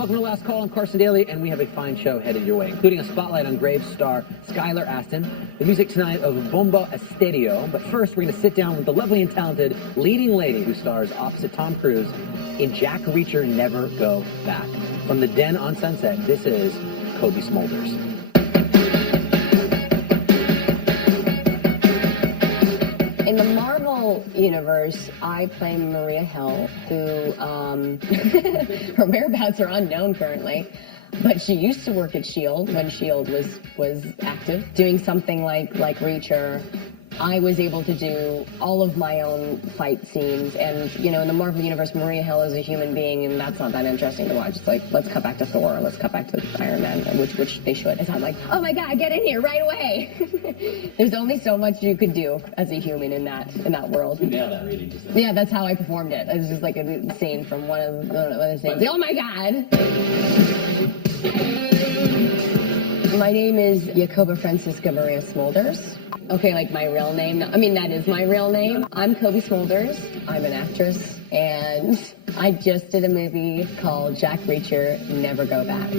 welcome to Last Call. I'm Carson Daly, and we have a fine show headed your way, including a spotlight on Graves star Skylar Astin, the music tonight of Bomba Estadio. But first, we're going to sit down with the lovely and talented leading lady who stars opposite Tom Cruise in Jack Reacher Never Go Back. From the Den on Sunset, this is Cobie Smulders. In the Marvel universe, I play Maria Hill, who, her whereabouts are unknown currently, but she used to work at S.H.I.E.L.D. when S.H.I.E.L.D. was active, doing something like Reacher. I was able to do all of my own fight scenes, and, you know, in the Marvel universe, Maria Hill is a human being, and that's not that interesting to watch. It's like, let's cut back to Thor, let's cut back to Iron Man, which they should. It's not like, oh my god, get in here right away. There's only so much you could do as a human in that world. You nailed that reading. Yeah, that's how I performed it. It was just like a scene from one of the scenes. Like, oh my god! My name is Jacoba Francisca Maria Smulders. Okay, like my real name. I mean, that is my real name. I'm Cobie Smulders. I'm an actress, and I just did a movie called Jack Reacher Never Go Back.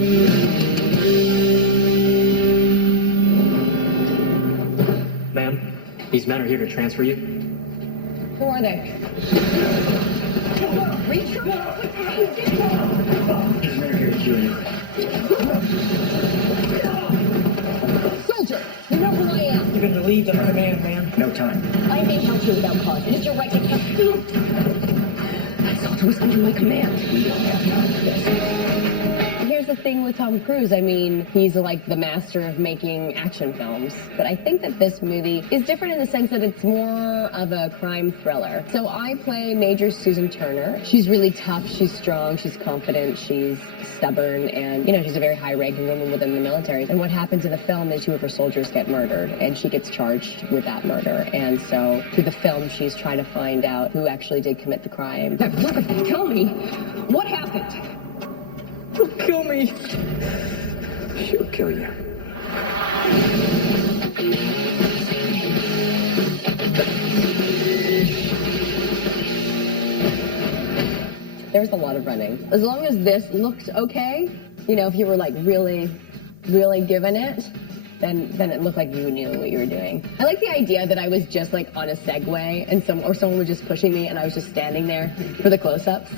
Ma'am, these men are here to transfer you. Who are they? Reacher? These men are here to kill you. Soldier, you know who I am. You've been relieved of command, ma'am. No time. I may help you without cause. It is your right to kill. That soldier was under my command. We don't have time for this. Here's the thing with Tom Cruise. I mean, he's like the master of making action films. But I think that this movie is different in the sense that it's more of a crime thriller. So I play Major Susan Turner. She's really tough, she's strong, she's confident, she's stubborn, and, you know, she's a very high-ranking woman within the military. And what happens in the film is two of her soldiers get murdered, and she gets charged with that murder. And so through the film, she's trying to find out who actually did commit the crime. Tell me, what happened? She'll kill me. She'll kill you. There's a lot of running. As long as this looked okay, you know, if you were like really giving it, then it looked like you knew what you were doing. I like the idea that I was just like on a Segway and someone was just pushing me and I was just standing there for the close-ups.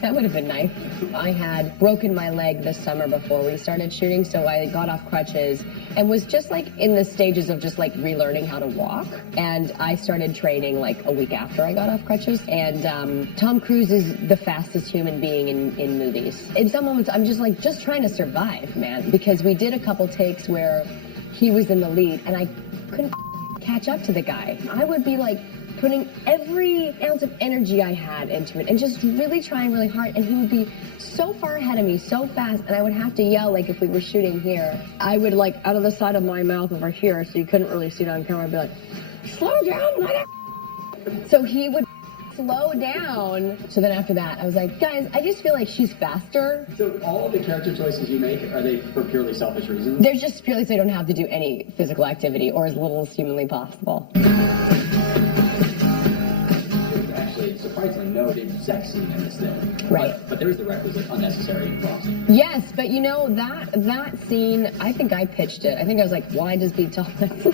That would have been nice. I had broken my leg this summer before we started shooting, so I got off crutches and was just like in the stages of just like relearning how to walk. And I started training like a week after I got off crutches. And Tom Cruise is the fastest human being in movies. In some moments, I'm just like, just trying to survive, man. Because we did a couple takes where he was in the lead and I couldn't catch up to the guy. I would be like, putting every ounce of energy I had into it and just really trying really hard, and he would be so far ahead of me so fast, and I would have to yell like if we were shooting here. I would like out of the side of my mouth over here so you couldn't really see it on camera, I'd be like, slow down, so he would slow down. So then after that I was like, guys, I just feel like she's faster. So all of the character choices you make, are they for purely selfish reasons? They're just purely so I don't have to do any physical activity or as little as humanly possible. Surprisingly, no big sex scene in this thing. Right. But there's the requisite unnecessary boxing. Yes, but you know, that scene, I think I pitched it. I think I was like, why just be topless?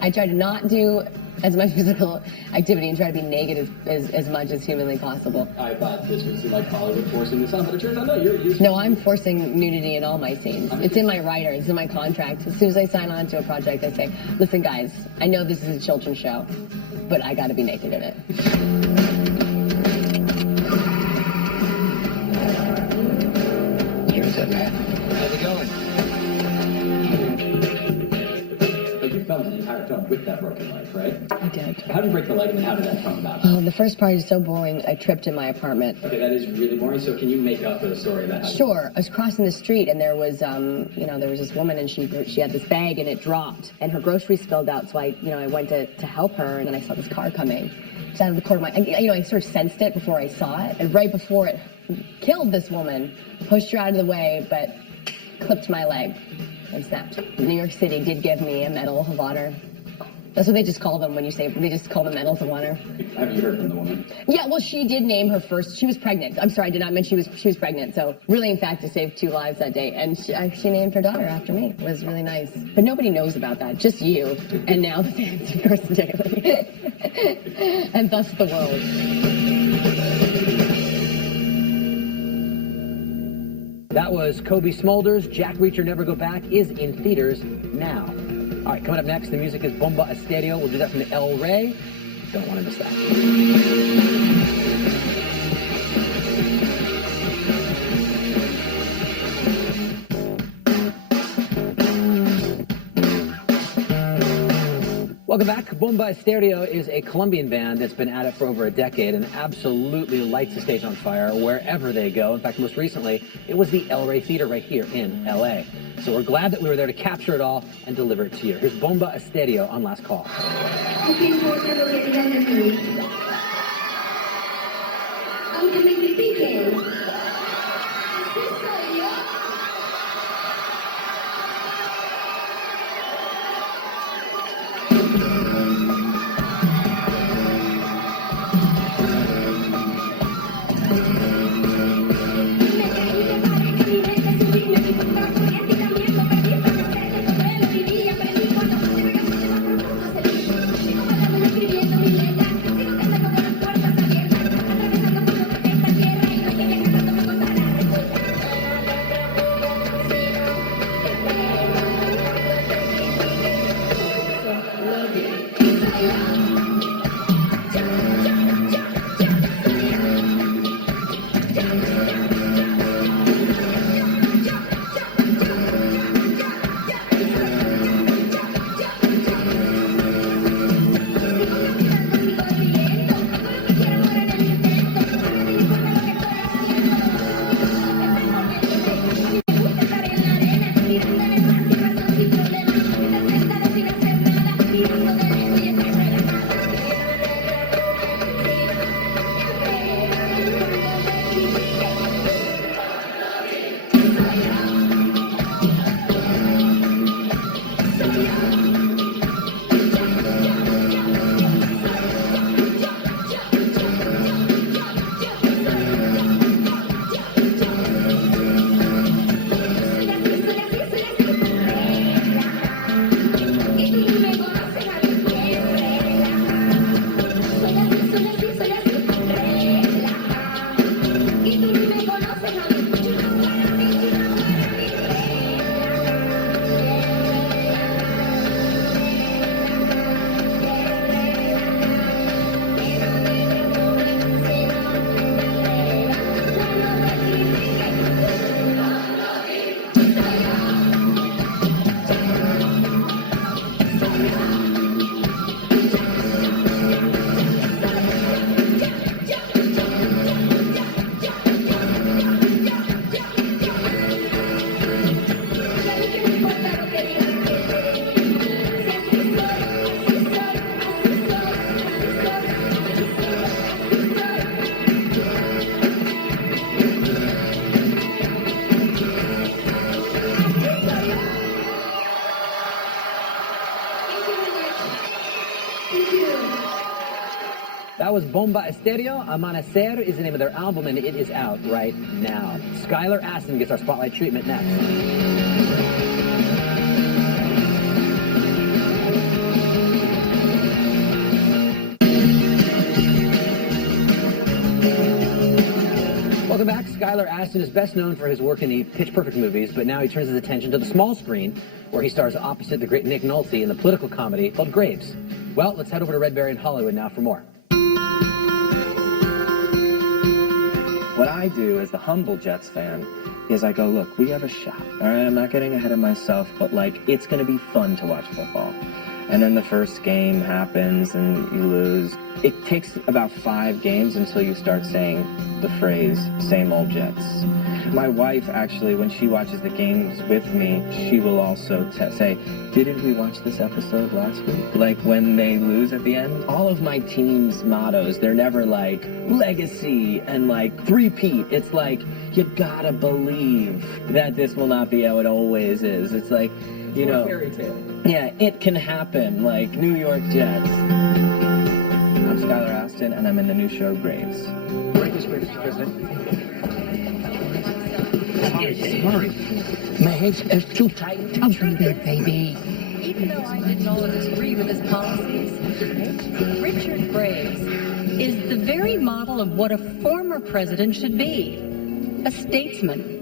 I tried to not do as much physical activity and try to be naked as much as humanly possible. I thought this was like Hollywood forcing this on, but it turns out no, you're No, I'm forcing nudity in all my scenes. It's in my writer, it's in my contract. As soon as I sign on to a project, I say, listen guys, I know this is a children's show, but I gotta be naked in it. Here's it, man. How's it going? But you filmed the entire film with that broken leg, right? I did. How did you break the leg and then how did that come about? Oh, the first part is so boring. I tripped in my apartment. Okay, that is really boring. So can you make up a story about how Sure. I was crossing the street and there was, there was this woman and she had this bag and it dropped and her groceries spilled out. So I went to help her and then I saw this car coming. It's out of the corner of my, I sort of sensed it before I saw it. And right before it killed this woman, pushed her out of the way, but clipped my leg and snapped. New York City did give me a Medal of Honor That's what they just call them when you say, they just call them medals of honor. Have you heard from the woman? Yeah, well, she did name her first, she was pregnant. I'm sorry, I did not mention she was pregnant. So really, in fact, it saved 2 lives that day. And she named her daughter after me. It was really nice. But nobody knows about that, just you. And now the fans of Carson Daly. And thus the world. That was Cobie Smulders. Jack Reacher Never Go Back is in theaters now. All right, coming up next, the music is Bomba Estéreo. We'll do that from the El Rey. Don't want to miss that. Welcome back. Bomba Estéreo is a Colombian band that's been at it for over a decade and absolutely lights the stage on fire wherever they go. In fact, most recently, it was the El Rey Theater right here in LA. So we're glad that we were there to capture it all and deliver it to you. Here's Bomba Estéreo on Last Call. Aunque me critiquen, así soy yo. That was Bomba Estéreo. Amanecer is the name of their album, and it is out right now. Skylar Astin gets our spotlight treatment next. Welcome back. Skylar Astin is best known for his work in the Pitch Perfect movies, but now he turns his attention to the small screen, where he stars opposite the great Nick Nolte in the political comedy called Graves. Well, let's head over to Redberry in Hollywood now for more. What I do as the humble Jets fan is I go, look, we have a shot. All right, I'm not getting ahead of myself, but like, it's going to be fun to watch football. And then the first game happens and you lose. It takes about 5 games until you start saying the phrase, same old Jets. My wife, actually, when she watches the games with me, she will also say, didn't we watch this episode last week? Like when they lose at the end? All of my team's mottos, they're never like legacy and like three-peat. It's like, you gotta believe that this will not be how it always is. It's like, you know, Fairy tale. yeah, it can happen, like New York Jets. I'm Skylar Astin, and I'm in the new show Graves. Mags, it's too tight. Tough there, baby. Even though I didn't always agree with his policies, Richard Graves is the very model of what a former president should be. A statesman.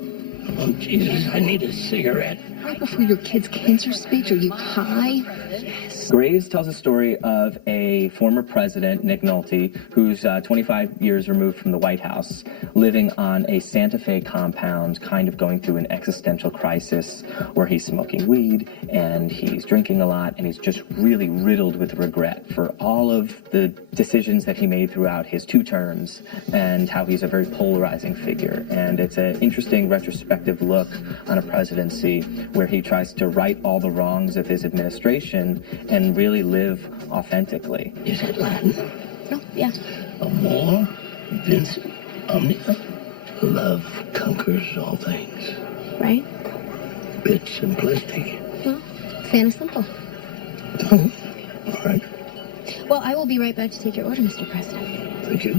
Oh, Jesus, I need a cigarette. Right before your kid's cancer speech, are you high? Graves tells a story of a former president, Nick Nolte, who's 25 years removed from the White House, living on a Santa Fe compound, kind of going through an existential crisis where he's smoking weed and he's drinking a lot, and he's just really riddled with regret for all of the decisions that he made throughout his 2 terms and how he's a very polarizing figure. And it's an interesting retrospective look on a presidency where he tries to right all the wrongs of his administration and really live authentically. Is it Latin? Oh, yeah. Amor, Vincent, omnia. Love conquers all things. Right? Bit simplistic. Well, fan is simple. Oh, all right. Well, I will be right back to take your order, Mr. President. Thank you.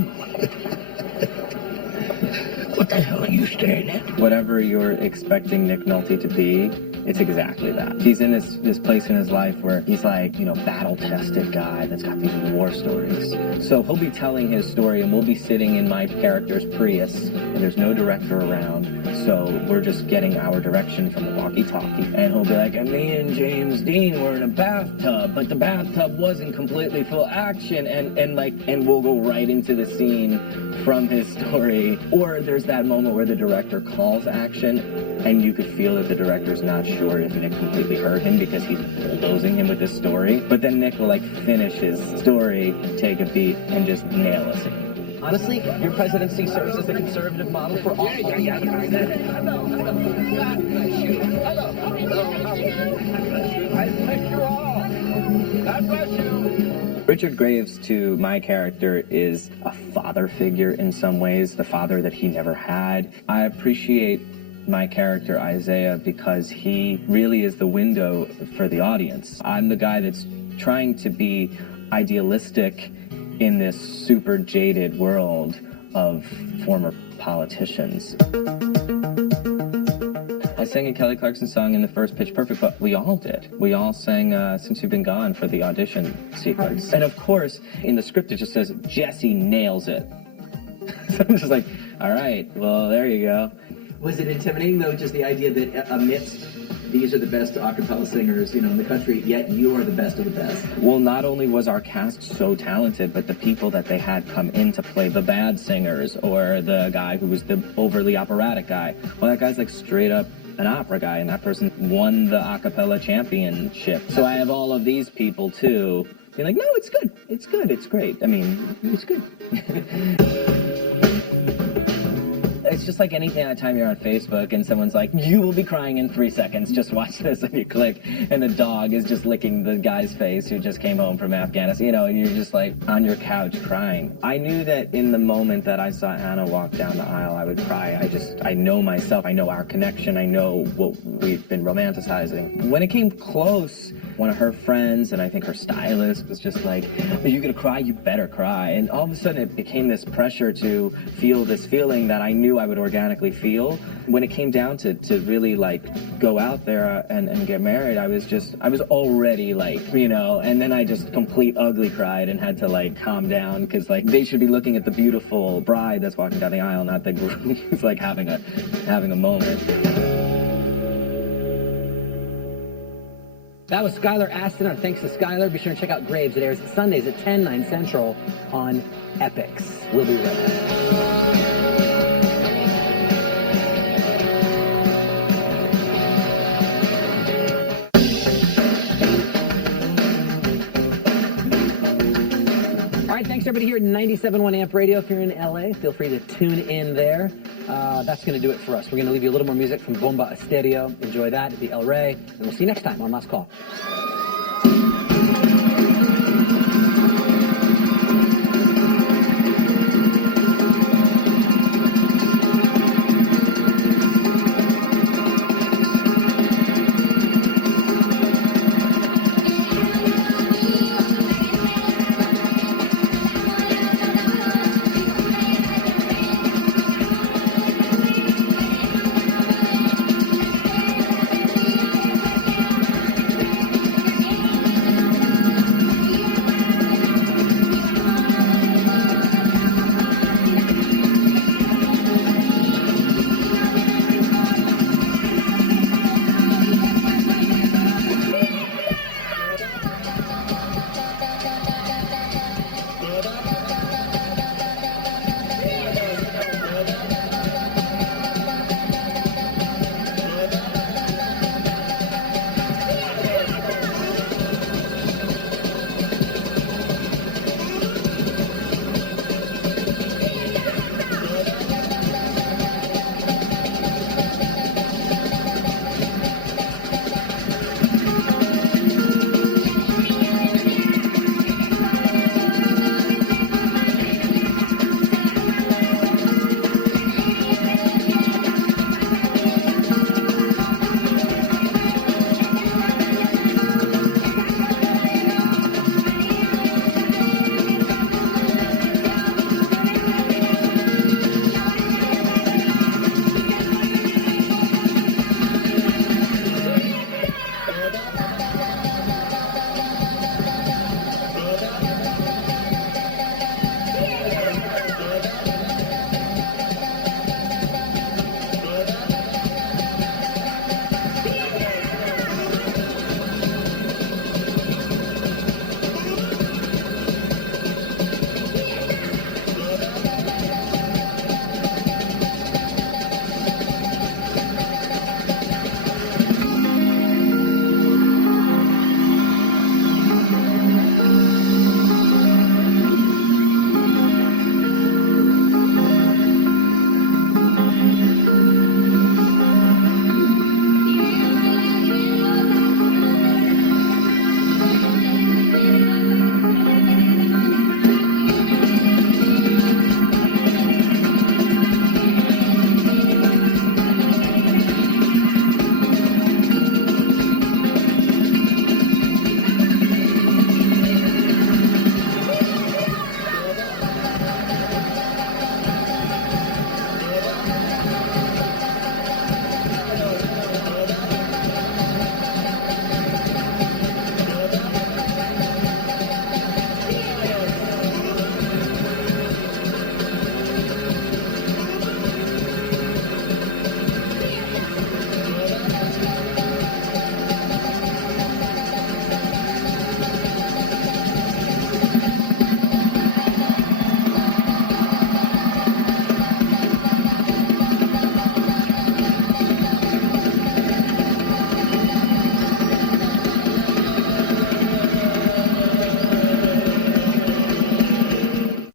What the hell are you staring at? Whatever you're expecting Nick Nolte to be, it's exactly that. He's in this place in his life where he's like, you know, battle-tested guy that's got these war stories. So he'll be telling his story, and we'll be sitting in my character's Prius, and there's no director around, so we're just getting our direction from the walkie-talkie. And he'll be like, and me and James Dean were in a bathtub, but the bathtub wasn't completely full action, and we'll go right into the scene from his story. Or there's that moment where the director calls action, and you could feel that the director's not sure if Nick completely heard him because he's bulldozing him with this story. But then Nick will, like, finish his story, take a beat, and just nail us. Honestly, your presidency serves as a conservative model for all. Richard Graves, to my character, is a father figure in some ways, the father that he never had. I appreciate my character, Isaiah, because he really is the window for the audience. I'm the guy that's trying to be idealistic in this super jaded world of former politicians. I sang a Kelly Clarkson song in the first Pitch Perfect, but we all did. We all sang Since You've Been Gone for the audition sequence. And of course, in the script it just says, Jesse nails it. So I'm just like, all right, well, there you go. Was it intimidating, though, just the idea that amidst these are the best a cappella singers, you know, in the country, yet you are the best of the best? Well, not only was our cast so talented, but the people that they had come in to play the bad singers or the guy who was the overly operatic guy, well, that guy's like straight up an opera guy, and that person won the a cappella championship. So I have all of these people, too, being like, no, it's good, it's good, it's great. I mean, it's good. It's just like anytime you're on Facebook and someone's like, you will be crying in 3 seconds, just watch this, and you click, and the dog is just licking the guy's face who just came home from Afghanistan, you know, and you're just like on your couch crying. I knew that in the moment that I saw Anna walk down the aisle, I would cry. I know myself, I know our connection, I know what we've been romanticizing. When it came close, one of her friends, and I think her stylist, was just like, are you gonna cry? You better cry. And all of a sudden it became this pressure to feel this feeling that I knew I would organically feel. When it came down to really like go out there and get married, I was already like, you know, and then I just complete ugly cried and had to like calm down, because like they should be looking at the beautiful bride that's walking down the aisle, not the groom who's like having a moment. That was Skylar Astin. Our thanks to Skylar. Be sure to check out Graves. It airs Sundays at 10, 9 Central on Epix. We'll be right back. All right, thanks everybody here at 97.1 Amp Radio. If you're in LA, feel free to tune in there. That's going to do it for us. We're going to leave you a little more music from Bomba Estéreo. Enjoy that at the El Rey, and we'll see you next time on Last Call.